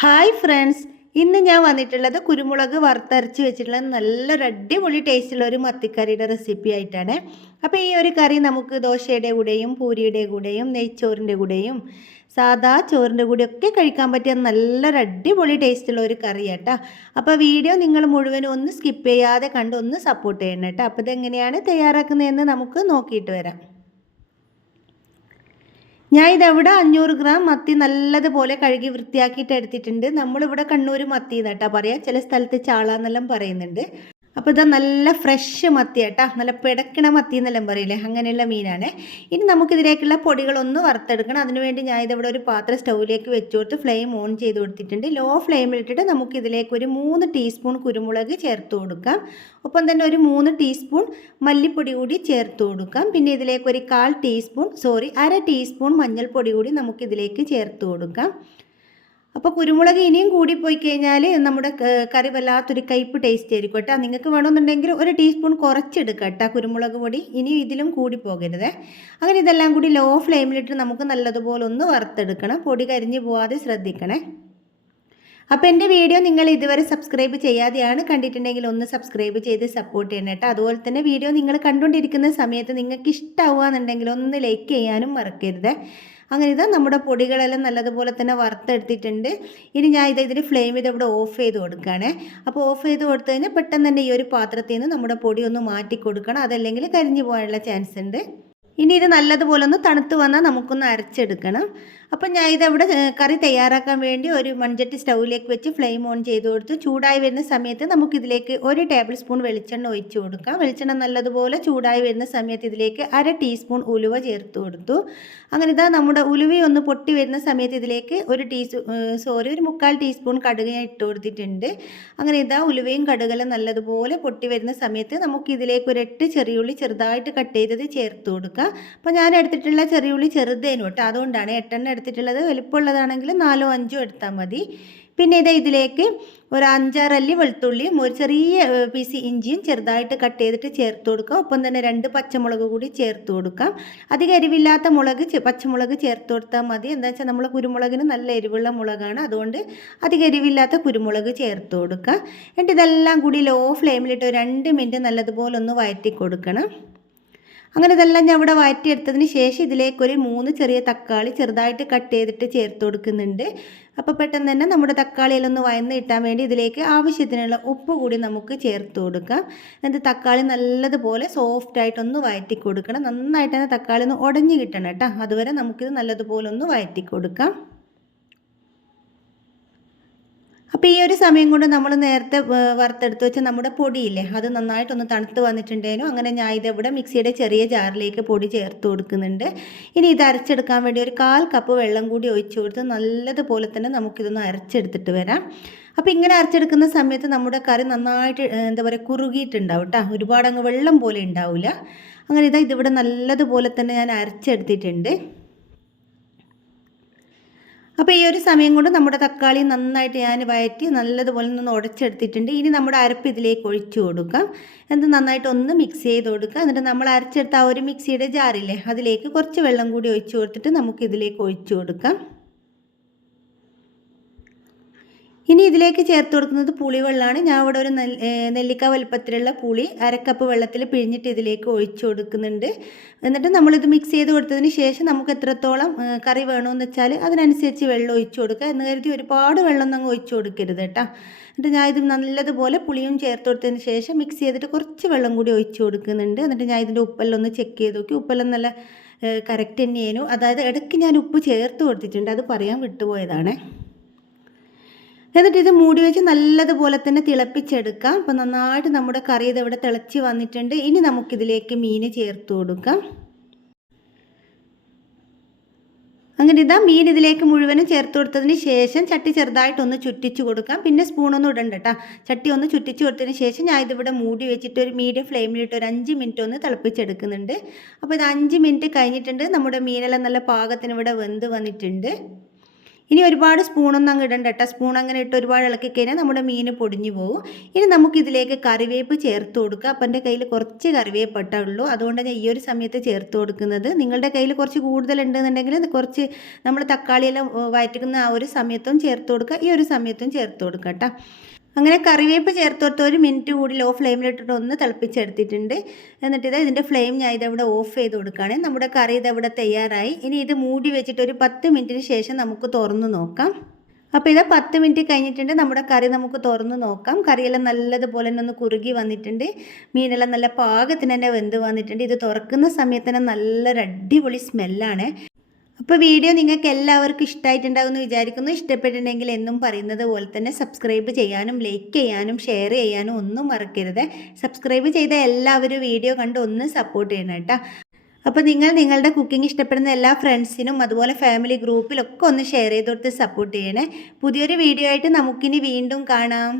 Hi friends, ഇന്ന് ഞാൻ വന്നിട്ടുള്ളത് കുരുമുളക് വറുത്തരച്ച് വെച്ചിട്ടുള്ള നല്ലൊരു അടിപൊളി ടേസ്റ്റുള്ള ഒരു മത്തിക്കറിയുടെ റെസിപ്പി ആയിട്ടാണ്. അപ്പോൾ ഈ ഒരു കറി നമുക്ക് ദോശയുടെ കൂടെയും പൂരിയുടെ കൂടെയും നെയ്ച്ചോറിൻ്റെ കൂടെയും സാദാ ചോറിൻ്റെ കൂടെയൊക്കെ കഴിക്കാൻ പറ്റിയ നല്ലൊരു അടിപൊളി ടേസ്റ്റുള്ള ഒരു കറിയാട്ടോ. അപ്പോൾ വീഡിയോ നിങ്ങൾ മുഴുവനും ഒന്ന് സ്കിപ്പ് ചെയ്യാതെ കണ്ട് ഒന്ന് സപ്പോർട്ട് ചെയ്യണം കേട്ടോ. അപ്പോൾ ഇതെങ്ങനെയാണ് തയ്യാറാക്കുന്നതെന്ന് നമുക്ക് നോക്കിയിട്ട് വരാം. ഞാൻ ഇതവിടെ 500 ഗ്രാം മത്തി നല്ലതുപോലെ കഴുകി വൃത്തിയാക്കിയിട്ട് എടുത്തിട്ടുണ്ട്. നമ്മളിവിടെ കണ്ണൂർ മത്തി എന്നാട്ടാ പറയാം, ചില സ്ഥലത്ത് ചാള എന്നെല്ലാം പറയുന്നുണ്ട്. അപ്പോൾ ഇത് നല്ല ഫ്രഷ് മത്തി കേട്ടോ, നല്ല പിടക്കണ മത്തി എന്നെല്ലാം പറയില്ലേ, അങ്ങനെയുള്ള മീനാണ്. ഇനി നമുക്കിതിലേക്കുള്ള പൊടികളൊന്ന് വറുത്തെടുക്കണം. അതിനുവേണ്ടി ഞാൻ ഇതവിടെ ഒരു പാത്രം സ്റ്റൗവിലേക്ക് വെച്ച് കൊടുത്ത് ഫ്ലെയിം ഓൺ ചെയ്ത് കൊടുത്തിട്ടുണ്ട്. ലോ ഫ്ലെയിമിലിട്ടിട്ട് നമുക്കിതിലേക്ക് ഒരു 3 ടീസ്പൂൺ കുരുമുളക് ചേർത്ത് കൊടുക്കാം. ഒപ്പം തന്നെ ഒരു 3 ടീസ്പൂൺ മല്ലിപ്പൊടി കൂടി ചേർത്ത് കൊടുക്കാം. പിന്നെ ഇതിലേക്ക് ഒരു അര ടീസ്പൂൺ മഞ്ഞൾപ്പൊടി കൂടി നമുക്കിതിലേക്ക് ചേർത്ത് കൊടുക്കാം. അപ്പോൾ കുരുമുളക് ഇനിയും കൂടിപ്പോയി കഴിഞ്ഞാൽ നമ്മുടെ കറി വല്ലാത്തൊരു കയ്പ്പ് ടേസ്റ്റ് ആയിരിക്കും കേട്ടോ. നിങ്ങൾക്ക് വേണമെന്നുണ്ടെങ്കിൽ ഒരു ടീസ്പൂൺ കുറച്ചെടുക്കുക കേട്ടോ കുരുമുളക് പൊടി. ഇനിയും ഇതിലും കൂടി പോകരുത്. അങ്ങനെ ഇതെല്ലാം കൂടി ലോ ഫ്ലെയിമിലിട്ട് നമുക്ക് നല്ലതുപോലെ ഒന്ന് വറുത്തെടുക്കണം. പൊടി കരിഞ്ഞു പോവാതെ ശ്രദ്ധിക്കണേ. അപ്പോൾ എൻ്റെ വീഡിയോ നിങ്ങൾ ഇതുവരെ സബ്സ്ക്രൈബ് ചെയ്യാതെയാണ് കണ്ടിട്ടുണ്ടെങ്കിൽ ഒന്ന് സബ്സ്ക്രൈബ് ചെയ്ത് സപ്പോർട്ട് ചെയ്യണം കേട്ടോ. അതുപോലെ തന്നെ വീഡിയോ നിങ്ങൾ കണ്ടുകൊണ്ടിരിക്കുന്ന സമയത്ത് നിങ്ങൾക്ക് ഇഷ്ടമാവുകയെന്നുണ്ടെങ്കിൽ ഒന്ന് ലൈക്ക് ചെയ്യാനും മറക്കരുത്. അങ്ങനെ ഇതാ നമ്മുടെ പൊടികളെല്ലാം നല്ലതുപോലെ തന്നെ വറുത്തെടുത്തിട്ടുണ്ട്. ഇനി ഞാൻ ഇതിന് ഫ്ലെയിം ഇവിടെ ഓഫ് ചെയ്ത് കൊടുക്കുകയാണ്. അപ്പോൾ ഓഫ് ചെയ്ത് കൊടുത്തു കഴിഞ്ഞാൽ പെട്ടെന്ന് തന്നെ ഈ ഒരു പാത്രത്തിൽ നിന്ന് നമ്മുടെ പൊടി ഒന്ന് മാറ്റി കൊടുക്കണം, അതല്ലെങ്കിൽ കരിഞ്ഞു പോകാനുള്ള ചാൻസ് ഉണ്ട്. ഇനി ഇത് നല്ലതുപോലെ ഒന്ന് തണുത്ത് വന്നാൽ നമുക്കൊന്ന് അരച്ചെടുക്കണം. അപ്പം ഞാൻ ഇതവിടെ കറി തയ്യാറാക്കാൻ വേണ്ടി ഒരു മൺചട്ടി സ്റ്റൗവിലേക്ക് വെച്ച് ഫ്ലെയിം ഓൺ ചെയ്ത് കൊടുത്തു. ചൂടായി വരുന്ന സമയത്ത് നമുക്കിതിലേക്ക് 1 ടേബിൾ സ്പൂൺ വെളിച്ചെണ്ണ ഒഴിച്ച് കൊടുക്കാം. വെളിച്ചെണ്ണ നല്ലതുപോലെ ചൂടായി വരുന്ന സമയത്ത് ഇതിലേക്ക് അര ടീസ്പൂൺ ഉലുവ ചേർത്ത് കൊടുത്തു. അങ്ങനെ ഇതാ നമ്മുടെ ഉലുവയൊന്ന് പൊട്ടി വരുന്ന സമയത്ത് ഇതിലേക്ക് ഒരു 1/4 ടീസ്പൂൺ കടുക് ഞാൻ ഇട്ട് കൊടുത്തിട്ടുണ്ട്. അങ്ങനെ ഇതാ ഉലുവയും കടുകെല്ലാം നല്ലതുപോലെ പൊട്ടി വരുന്ന സമയത്ത് നമുക്കിതിലേക്ക് ഒരു 8 ചെറിയുള്ളി ചെറുതായിട്ട് കട്ട് ചെയ്തത് ചേർത്ത് കൊടുക്കാം. അപ്പോൾ ഞാൻ എടുത്തിട്ടുള്ള ചെറിയുള്ളി ചെറുതേനും കേട്ടോ, അതുകൊണ്ടാണ് 8 എടുത്തിട്ടുള്ളത്. വലിപ്പമുള്ളതാണെങ്കിൽ 4 5 എടുത്താൽ മതി. പിന്നെ ഇതിലേക്ക് ഒരു 5-6 അല്ലി വെളുത്തുള്ളിയും ഒരു ചെറിയ പീസ് ഇഞ്ചിയും ചെറുതായിട്ട് കട്ട് ചെയ്തിട്ട് ചേർത്ത് കൊടുക്കാം. ഒപ്പം തന്നെ 2 പച്ചമുളക് കൂടി ചേർത്ത് കൊടുക്കാം. അധികം എരിവില്ലാത്ത പച്ചമുളക് ചേർത്ത് കൊടുത്താൽ മതി. എന്താ വെച്ചാൽ നമ്മൾ കുരുമുളകിന് നല്ല എരിവുള്ള മുളകാണ്, അതുകൊണ്ട് അധികം എരിവില്ലാത്ത കുരുമുളക് ചേർത്ത് കൊടുക്കാം. എന്നിട്ട് ഇതെല്ലാം കൂടി ലോ ഫ്ലെയിമിലിട്ട് ഒരു 2 മിനിറ്റ് നല്ലതുപോലെ ഒന്ന് വഴറ്റി കൊടുക്കണം. അങ്ങനെ ഇതെല്ലാം ഞാൻ ഇവിടെ വഴറ്റിയെടുത്തതിന് ശേഷം ഇതിലേക്കൊരു 3 ചെറിയ തക്കാളി ചെറുതായിട്ട് കട്ട് ചെയ്തിട്ട് ചേർത്ത് കൊടുക്കുന്നുണ്ട്. അപ്പോൾ പെട്ടെന്ന് തന്നെ നമ്മുടെ തക്കാളിയെല്ലാം ഒന്ന് വഴന്ന് കിട്ടാൻ വേണ്ടി ഇതിലേക്ക് ആവശ്യത്തിനുള്ള ഉപ്പ് കൂടി നമുക്ക് ചേർത്ത് കൊടുക്കാം. എന്നിട്ട് തക്കാളി നല്ലതുപോലെ സോഫ്റ്റായിട്ടൊന്ന് വഴറ്റി കൊടുക്കണം. നന്നായിട്ട് തന്നെ തക്കാളി ഒന്ന് ഉടഞ്ഞ് കിട്ടണം കേട്ടോ. അതുവരെ നമുക്കിത് നല്ലതുപോലെ ഒന്ന് വഴറ്റി കൊടുക്കാം. അപ്പോൾ ഈ ഒരു സമയം കൊണ്ട് നമ്മൾ നേരത്തെ വറുത്തെടുത്ത് വെച്ച നമ്മുടെ പൊടിയില്ലേ, അത് നന്നായിട്ടൊന്ന് തണുത്ത് വന്നിട്ടുണ്ടേനു. അങ്ങനെ ഞാൻ ഇതെവിടെ മിക്സിയുടെ ചെറിയ ജാറിലേക്ക് പൊടി ചേർത്ത് കൊടുക്കുന്നുണ്ട്. ഇനി ഇത് അരച്ചെടുക്കാൻ വേണ്ടി ഒരു 1/4 കപ്പ് വെള്ളം കൂടി ഒഴിച്ച് കൊടുത്ത് നല്ലതുപോലെ തന്നെ നമുക്കിതൊന്ന് അരച്ചെടുത്തിട്ട് വരാം. അപ്പോൾ ഇങ്ങനെ അരച്ചെടുക്കുന്ന സമയത്ത് നമ്മുടെ കറി നന്നായിട്ട് എന്താ പറയുക കുറുകിയിട്ടുണ്ടാവും കേട്ടോ, ഒരുപാട് അങ്ങ് വെള്ളം പോലെ ഉണ്ടാവില്ല. അങ്ങനെ ഇതിവിടെ നല്ലതുപോലെ തന്നെ ഞാൻ അരച്ചെടുത്തിട്ടുണ്ട്. അപ്പോൾ ഈ ഒരു സമയം കൊണ്ട് നമ്മുടെ തക്കാളി നന്നായിട്ട് ഞാൻ വഴറ്റി നല്ലതുപോലെ ഒന്ന് ഉടച്ചെടുത്തിട്ടുണ്ട്. ഇനി നമ്മുടെ അരപ്പ് ഇതിലേക്ക് ഒഴിച്ചു കൊടുക്കാം. എന്നിട്ട് നന്നായിട്ട് ഒന്ന് മിക്സ് ചെയ്ത് കൊടുക്കുക. എന്നിട്ട് നമ്മൾ അരച്ചെടുത്ത ആ ഒരു മിക്സിയുടെ ജാറില്ലേ, അതിലേക്ക് കുറച്ച് വെള്ളം കൂടി ഒഴിച്ചു കൊടുത്തിട്ട് നമുക്കിതിലേക്ക് ഒഴിച്ചു കൊടുക്കാം. ഇനി ഇതിലേക്ക് ചേർത്ത് കൊടുക്കുന്നത് പുളിവെള്ളമാണ്. ഞാൻ ഇവിടെ ഒരു നെല്ലിക്ക വലുപ്പത്തിലുള്ള പുളി 1/2 കപ്പ് വെള്ളത്തിൽ പിഴിഞ്ഞിട്ട് ഇതിലേക്ക് ഒഴിച്ചു കൊടുക്കുന്നുണ്ട്. എന്നിട്ട് നമ്മളിത് മിക്സ് ചെയ്ത് കൊടുത്തതിന് ശേഷം നമുക്ക് എത്രത്തോളം കറി വേണമെന്ന് വെച്ചാൽ അതിനനുസരിച്ച് വെള്ളം ഒഴിച്ചു കൊടുക്കുക. എന്ന് കരുതി ഒരുപാട് വെള്ളം ഒന്നും ഒഴിച്ചു കൊടുക്കരുത് കേട്ടോ. എന്നിട്ട് ഞാൻ ഇത് നല്ലതുപോലെ പുളിയും ചേർത്ത് കൊടുത്തതിന് ശേഷം മിക്സ് ചെയ്തിട്ട് കുറച്ച് വെള്ളം കൂടി ഒഴിച്ചു കൊടുക്കുന്നുണ്ട്. എന്നിട്ട് ഞാൻ ഇതിൻ്റെ ഉപ്പെല്ലാം ഒന്ന് ചെക്ക് ചെയ്ത് നോക്കി. ഉപ്പെല്ലാം നല്ല കറക്റ്റ് തന്നെയായിരുന്നു. അതായത് ഇടയ്ക്ക് ഞാൻ ഉപ്പ് ചേർത്ത് കൊടുത്തിട്ടുണ്ട്, അത് പറയാൻ വിട്ടുപോയതാണ്. എന്നിട്ട് ഇത് മൂടി വെച്ച് നല്ലതുപോലെ തന്നെ തിളപ്പിച്ചെടുക്കാം. അപ്പോൾ നന്നായിട്ട് നമ്മുടെ കറി ഇതവിടെ തിളച്ച് വന്നിട്ടുണ്ട്. ഇനി നമുക്കിതിലേക്ക് മീൻ ചേർത്ത് കൊടുക്കാം. അങ്ങനെ മീൻ ഇതിലേക്ക് മുഴുവനും ചേർത്ത് കൊടുത്തതിന് ശേഷം ചട്ടി ചെറുതായിട്ടൊന്ന് ചുറ്റിച്ച് കൊടുക്കാം. പിന്നെ സ്പൂണൊന്നും ഇടണ്ട കേട്ടോ. ചട്ടി ഒന്ന് ചുറ്റിച്ച് കൊടുത്തതിന് ശേഷം ഞാൻ ഇതിവിടെ മൂടി വെച്ചിട്ട് ഒരു മീഡിയം ഫ്ലെയിമിലിട്ട് ഒരു 5 മിനിറ്റ് ഒന്ന് തിളപ്പിച്ചെടുക്കുന്നുണ്ട്. അപ്പോൾ ഇത് 5 മിനിറ്റ് കഴിഞ്ഞിട്ടുണ്ട്. നമ്മുടെ മീനെല്ലാം നല്ല പാകത്തിന് ഇവിടെ വെന്ത് വന്നിട്ടുണ്ട്. ഇനി ഒരുപാട് സ്പൂണൊന്നും അങ്ങ് ഇടണ്ട കേട്ടോ. സ്പൂൺ അങ്ങനെ ഇട്ട് ഒരുപാട് ഇളക്കി കഴിഞ്ഞാൽ നമ്മുടെ മീൻ പൊടിഞ്ഞു പോകും. ഇനി നമുക്കിതിലേക്ക് കറിവേപ്പ് ചേർത്ത് കൊടുക്കുക. അപ്പം എൻ്റെ കയ്യിൽ കുറച്ച് കറിവേപ്പിട്ടേ ഉള്ളൂ, അതുകൊണ്ട് ഞാൻ ഈ ഒരു സമയത്ത് ചേർത്ത് കൊടുക്കുന്നത്. നിങ്ങളുടെ കയ്യിൽ കുറച്ച് കൂടുതലുണ്ടെന്നുണ്ടെങ്കിൽ കുറച്ച് നമ്മൾ തക്കാളിയെല്ലാം വഴറ്റുന്ന ആ ഒരു സമയത്തും ചേർത്ത് കൊടുക്കുക, ഈ ഒരു സമയത്തും ചേർത്ത് കൊടുക്കുക കേട്ടോ. അങ്ങനെ കറിവേപ്പ് ചേർത്ത് കൊടുത്ത് 1 മിനിറ്റ് കൂടി ലോ ഫ്ലെയിമിലിട്ടിട്ട് ഒന്ന് തിളപ്പിച്ചെടുത്തിട്ടുണ്ട്. എന്നിട്ട് ഇതിൻ്റെ ഫ്ലെയിം ഞാൻ ഇതവിടെ ഓഫ് ചെയ്ത് കൊടുക്കുകയാണ്. നമ്മുടെ കറി ഇതവിടെ തയ്യാറായി. ഇനി ഇത് മൂടി വെച്ചിട്ട് ഒരു 10 മിനിറ്റിന് ശേഷം നമുക്ക് തുറന്ന് നോക്കാം. അപ്പോൾ ഇത് 10 മിനിറ്റ് കഴിഞ്ഞിട്ടുണ്ട്. നമ്മുടെ കറി നമുക്ക് തുറന്ന് നോക്കാം. കറിയെല്ലാം നല്ലതുപോലെ തന്നെ ഒന്ന് കുറുകി വന്നിട്ടുണ്ട്. മീനെല്ലാം നല്ല പാകത്തിന് തന്നെ വെന്ത് വന്നിട്ടുണ്ട്. ഇത് തുറക്കുന്ന സമയത്ത് തന്നെ നല്ലൊരു അടിപൊളി സ്മെല്ലാണ്. അപ്പോൾ വീഡിയോ നിങ്ങൾക്ക് എല്ലാവർക്കും ഇഷ്ടമായിട്ടുണ്ടാകുമെന്ന് വിചാരിക്കുന്നു. ഇഷ്ടപ്പെട്ടിട്ടുണ്ടെങ്കിൽ എന്നും പറയുന്നത് പോലെ തന്നെ സബ്സ്ക്രൈബ് ചെയ്യാനും ലൈക്ക് ചെയ്യാനും ഷെയർ ചെയ്യാനും ഒന്നും മറക്കരുത്. സബ്സ്ക്രൈബ് ചെയ്ത എല്ലാവരും വീഡിയോ കണ്ട് ഒന്ന് സപ്പോർട്ട് ചെയ്യണം കേട്ടോ. അപ്പോൾ നിങ്ങളുടെ കുക്കിംഗ് ഇഷ്ടപ്പെടുന്ന എല്ലാ ഫ്രണ്ട്സിനും അതുപോലെ ഫാമിലി ഗ്രൂപ്പിലൊക്കെ ഒന്ന് ഷെയർ ചെയ്ത് കൊടുത്ത് സപ്പോർട്ട് ചെയ്യണേ. പുതിയൊരു വീഡിയോ ആയിട്ട് നമുക്കിനി വീണ്ടും കാണാം.